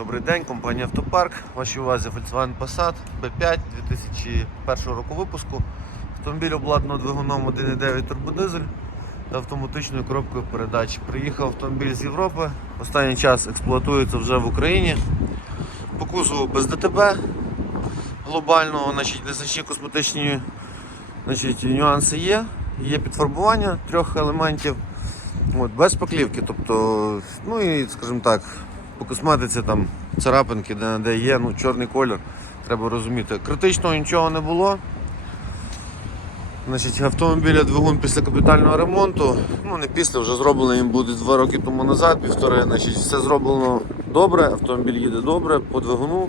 Добрий день, компанія Автопарк. Вашій увазі Volkswagen Passat B5 2001 року випуску. Автомобіль обладнано двигуном 1.9 турбодизель та автоматичною коробкою передач. Приїхав автомобіль з Європи. Останній час експлуатується вже в Україні. По кузову без ДТП глобального, значить, незначні косметичні значить, нюанси є. Є підфарбування трьох елементів. От, без поклівки, тобто, ну і, скажімо так, по косметиці там царапинки, де, де є, ну, чорний колір, треба розуміти. Критичного нічого не було. Значить, автомобіля двигун після капітального ремонту, ну не після, вже зроблений він буде два роки тому назад, півтори. Значить, все зроблено добре, автомобіль їде добре по двигуну.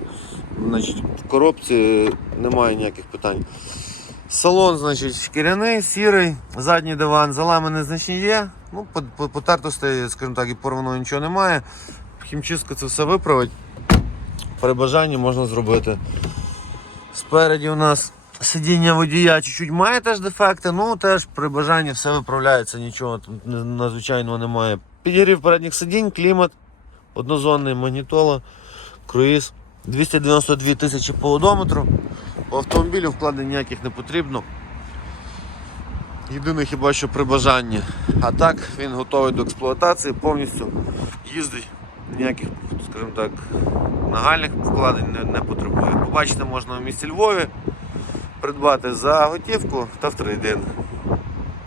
Значить, в коробці немає ніяких питань. Салон, значить, шкіряний, сірий, задній диван, залами значні є. Ну, по- по- потертостей, скажімо так, і порваного нічого немає. Хімчистка це все виправить. При бажанні можна зробити. Спереді у нас сидіння водія чуть-чуть має теж дефекти, ну теж при бажанні все виправляється, нічого там надзвичайного немає. Підігрів передніх сидінь, клімат, однозонний магнітола, круїз. 292 тисячі по одометру. У автомобілю вкладень ніяких не потрібно. Єдине хіба що при бажанні. А так він готовий до експлуатації, повністю їздить, ніяких, скажімо так, нагальних вкладень не, не потребує. Побачити можна в місті Львові придбати за готівку та в трейдин.